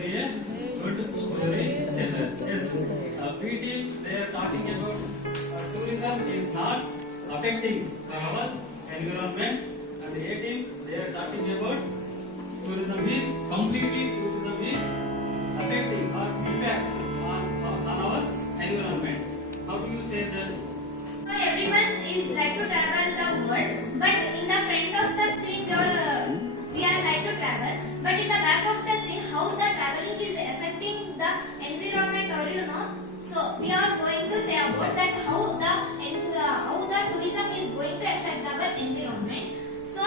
be a good storyteller. Yes, B team, they are talking about tourism is not affecting our environment, and A team, they are talking about tourism is affecting or impact on our environment. How do you say that? So everyone is like to travel the world, but in the front of the screen we are like to travel, but in the back of the screen how the traveling is affecting the environment, or so we are going to say about that how the tourism is going to affect our environment. So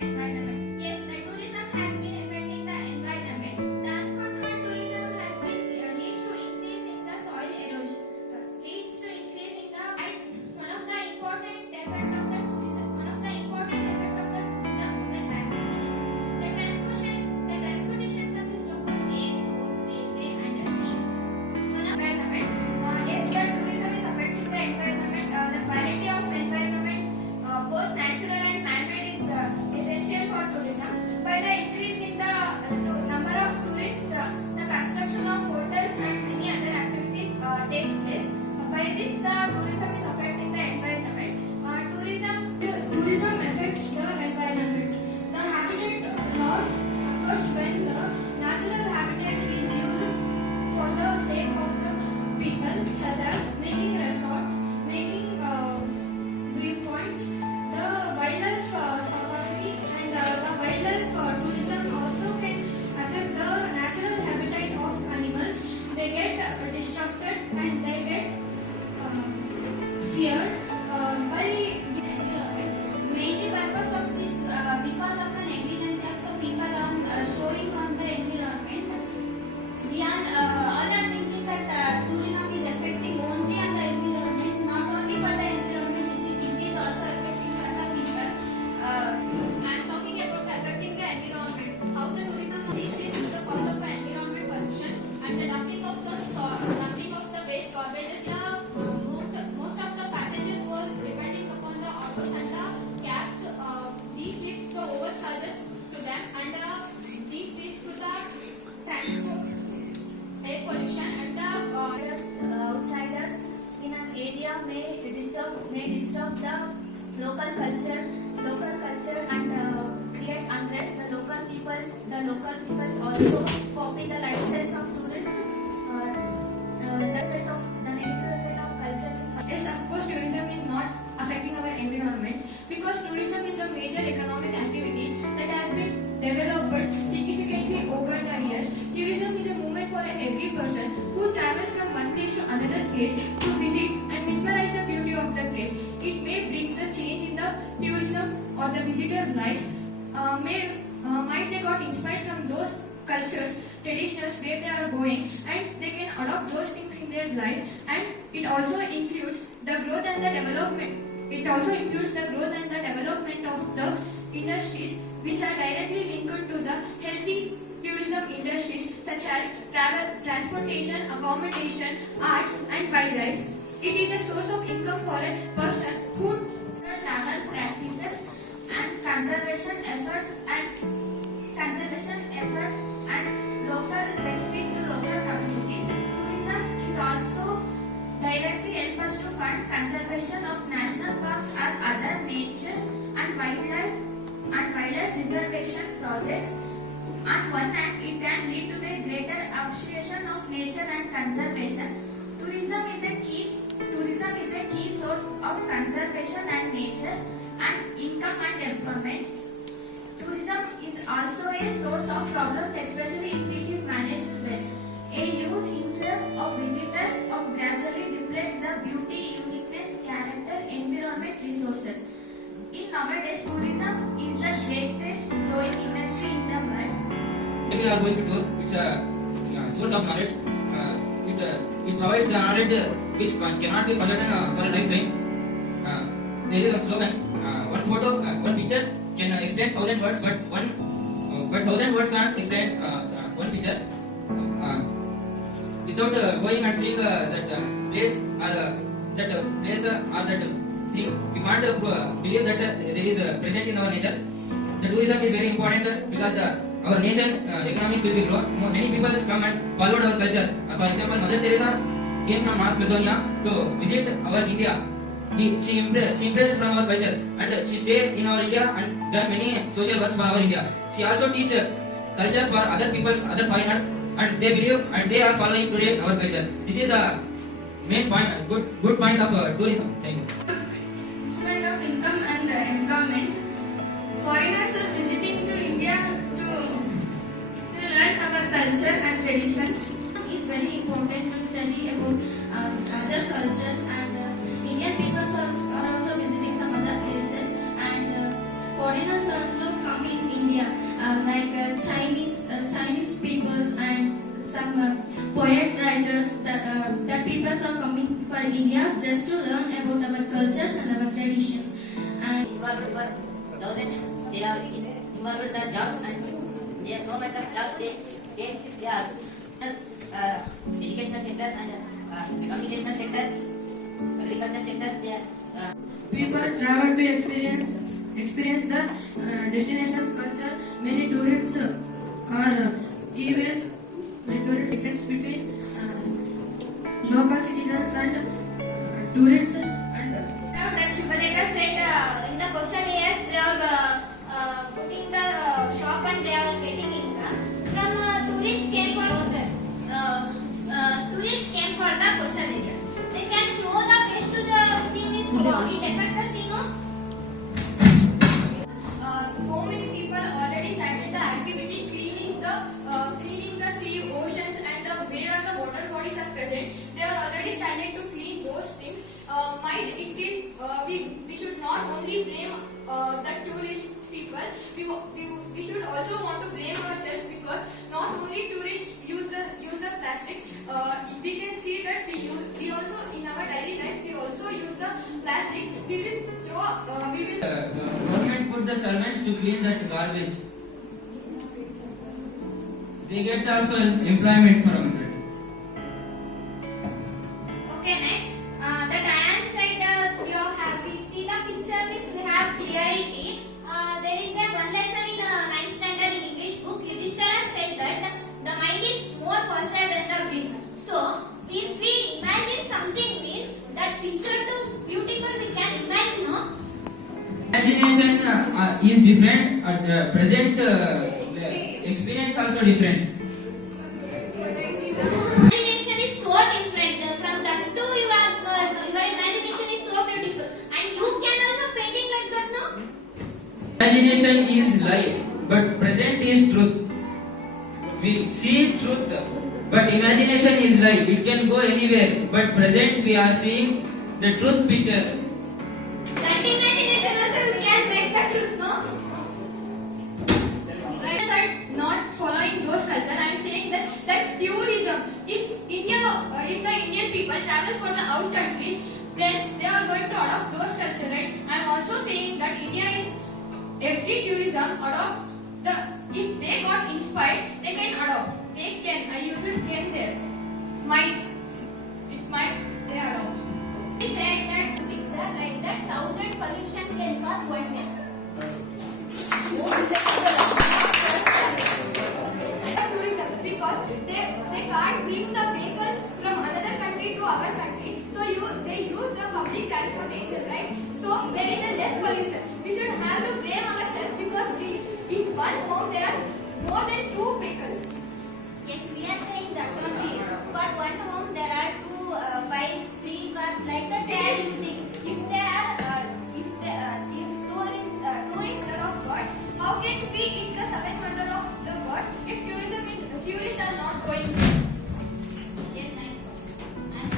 environment. Yes, the tourism has been affecting the environment. The uncontrolled tourism has been leads to increase in the soil erosion, leads to increase in the and one of the important effect of the tourism. One of the important effect of the tourism is the transportation. The transportation consists of air, road, railway, and the sea. One of environment. Yes, the tourism is affecting the environment. The quality of environment, both natural and man-made, is essential for tourism. By the increase in the number of tourists, the construction of hotels and many other activities takes place. By this, the tourism is affecting the environment. Tourism affects the environment. The habitat loss occurs when the natural habitat is used for the sake of the people, such as making resorts, making viewpoints. The wildlife safari and the wildlife tourism also can affect the natural habitat of animals. They get disrupted and they get feared by mainly purpose of this because of the negligence of the people on showing on the environment. We are all are thinking that tourism is affecting only on the environment, not only for the environment. It is also affecting other people. I am talking about affecting the environment. How the tourism leads to the cause of environment pollution and the dumping of the waste garbage. Most of the passengers were depending upon the autos and the cabs. These leads to the overcharges to them, and these leads to the transport, air pollution, and the outsiders in an area may disturb the local culture and create unrest. The local peoples also copy the lifestyles of tourists. The negative effect of culture is yes, of course, tourism is not affecting our environment because tourism is a major economic activity that has been developed significantly over the years. Tourism is a movement for every person who travels from one place to another place to visit and mesmerize the beauty of the place. It may bring the change in the tourism or the visitor life. Might they got inspired from those cultures, traditions where they are going, and they can adopt those things in their life. And it also includes the growth and the development. It also includes the growth and the development of the industries which are directly linked to the healthy tourism industries such as travel, transportation, accommodation, arts, and wildlife. It is a source of income for a person who travel practices and conservation efforts and local benefit to local communities. Tourism is also directly help us to fund conservation of national parks or other nature and wildlife reservation projects. On one hand, it can lead to a greater appreciation of nature and conservation. Tourism is a key source of conservation and nature and income and employment. Tourism is also a source of problems, especially if it is managed well. A huge influx of visitors gradually deplete the beauty, uniqueness, character, environment, resources. In nowadays, tourism is the greatest growing industry in the world. If we are going to tour, it's a source of knowledge. It provides the knowledge which cannot be forgotten for a lifetime. There is a slogan: one photo, one picture can explain 1,000 words, but 1,000 words can't explain one picture. Without going and seeing that place or that thing, we can't believe that there is present in our nature. The tourism is very important because our nation economic will be grow. Many people come and followed our culture. For example, Mother Teresa came from North Macedonia to visit our India. She impressed from our culture and she stayed in our India and done many social works for our India. She also teach culture for other peoples, other foreigners, and they believe and they are following today our culture. This is the main point, good point of tourism. Thank you. Improvement of income and employment. Foreigners are visiting to India to learn our culture and traditions. It's very important to study about other cultures, and Indian people are also visiting some other places, and foreigners also come in India, like Chinese peoples and some poet writers that peoples are coming for India just to learn about our cultures and our traditions. And involved for thousands. They are involved the jobs and they have so much of jobs they are educational sector and communicational sector, agriculture sector. They are People travel to experience the destination's culture. Many tourists are even difference between local citizens and tourists. And now that Shivaleka said in the question years they are putting the shop and they are getting income from tourists came for the coastal areas. They can throw the waste to the sea. It affects the sea, no? So many people already started the activity cleaning the sea, oceans, and where the water bodies are present. They are already started to clean those things. We should not only blame the tourist people. We should also want to blame ourselves, because not only tourists use the plastic. We can see that we also in our daily life we also use the plastic. We will Government put the servants to clean that garbage. They get also employment from it. Okay, next. The Diane said we see the picture means we have clarity. There is one lesson in 9th standard in English book. Yudhishthira said that the mind is more faster than the wind. So, if we imagine something means that picture too beautiful we can imagine, no? Imagination is different. At the present, the experience also different. Imagination is so different from that too. Your imagination is so beautiful, and you can also painting like that, no? Imagination is lie, but present is truth. We see truth, but imagination is lie. It can go anywhere, but present we are seeing the truth picture. That imagination also you can make the truth, no? Foreigners are not following those culture. I am saying that tourism. If the Indian people travel for the out countries, then they are going to adopt those culture, right? I am also saying that India is every tourism adopt if they got inspired, they can adopt. They can use it can there. They adopt. He said that picture like that 1,000 pollution can cause 1 day. Tourism, because they can't bring the vehicles from another country to our country, so they use the public transportation, right? So there is a less pollution. We should have to blame ourselves, because in one home there are more than 2 vehicles. Yes, we are saying that only. For one home there are 2 bikes, 3 cars like that they are using. If tourists Wonder of God. How can we eat the 7 wonder of the God if tourists are not going? yes, nice question. And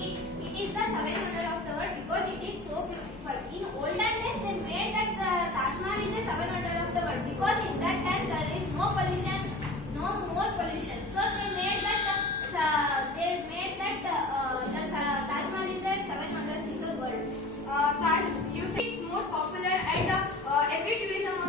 it is the 7 wonder of the world because it is so beautiful. In olden days they made that the Taj Mahal is a 7 wonder of the world, because in that time there is no pollution, no more pollution. So they made that the Taj Mahal is a 7 wonders in the world. You see more popular, and every tourists are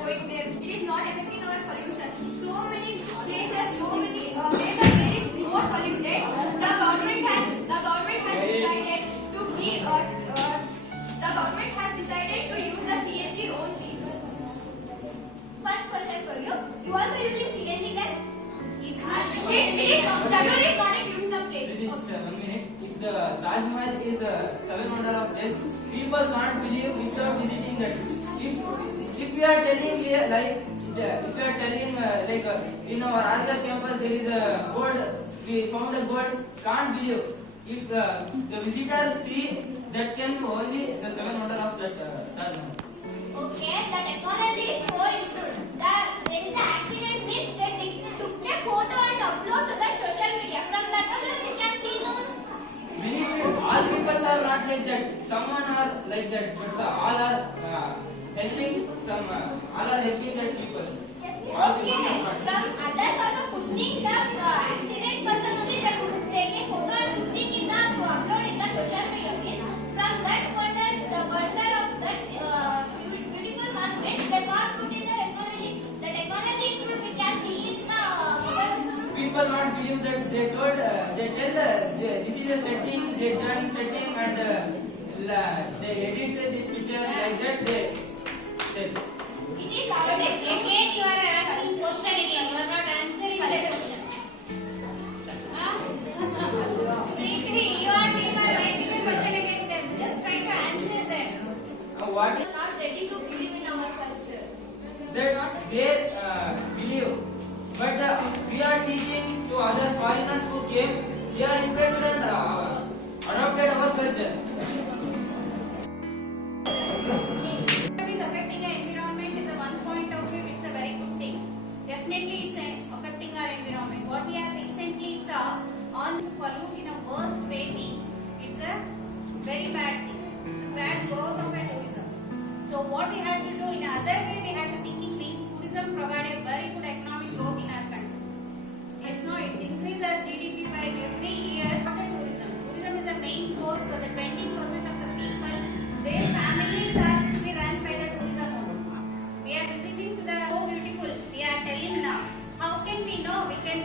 going there. It is not affecting our pollution. So many places, where the air is more polluted. The government has decided to use the CNG only. First question for you. Taj Mahal is a seven wonder of place. People can't believe without visiting that. If we are telling here, if we are telling in our Argas temple there is a gold, we found a gold, can't believe. If the visitors see, that can be only the seven wonder of that Taj Mahal. Okay, the technology is so improved. There is an accident means they took a photo and upload to the social media. From that also you can see no. Many people, all people are not like that. Someone are like that, but all are helping. All are helping that people. Okay, from others also pushing the accident person only they would take a photo and putting in the upload in the social media. Means from that wonder, the wonder of that beautiful monument, they can't put in the technology. The technology improved, we can see in the People not believe that they told, they tell this is a setting, they done setting and they edit this picture like that. They tell. it is our technology. Again, you are asking question again. You are not answering the question. Briefly, you are raising a question against them. Just try to answer them. What is Not ready to believe in our culture. that they believe, but we are teaching to other foreigners who came. They are impressed and adopted our culture. Is affecting our environment is a one point of view. It's a very good thing. Definitely, it's affecting our environment. What we have recently saw on pollute in a worse way means it's a very bad thing. It's a bad growth of a tourism. So what we have to do in other way, we have to thinking means tourism provide a very good economic growth in our country. Yes, no, it's increase our GDP by every year. Not the tourism. Tourism is the main source for the 20% of the people. Their families should be run by the tourism only. We are visiting to the so beautiful. We are telling now. How can we know?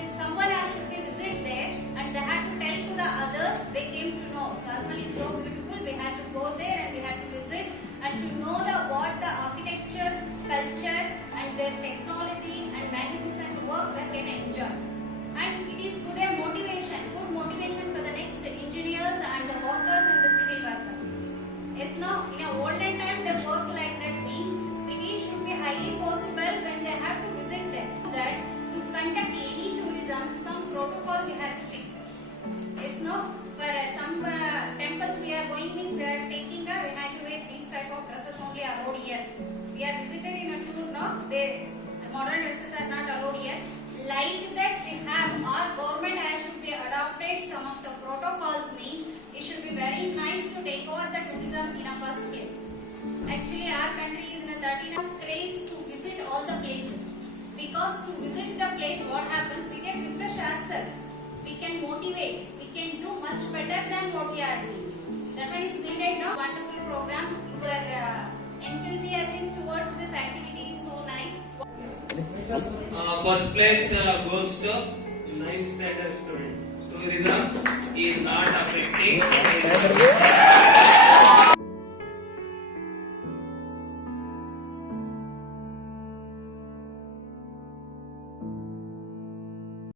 Someone should be visit there and they have to tell to the others. They came to know. Taj Mahal is so beautiful. We have to go there and we have to visit and to know what the architecture, culture and their technology and magnificent work they can enjoy. And it is good motivation for the next engineers and the workers and the civil workers. Yes, no, in a olden time they work like that means it should be highly possible when they have to visit there. That to conduct any tourism, some protocol we have to fix. Yes, no, for some temples we are going means they are taking we have to wear these type of dresses only allowed here. We are visited in a tour, no, modern dresses are not allowed here. Like that we have our government should be adopted some of the protocols means it should be very nice to take over the tourism in a first place. Actually our country is in a 13th craze to visit all the places. Because to visit the place what happens we can refresh ourselves. We can motivate. We can do much better than what we are doing. That one is needed now. Wonderful program. Your enthusiasm towards this activity is so nice. First place goes to 9th standard students. Tourism is not affecting.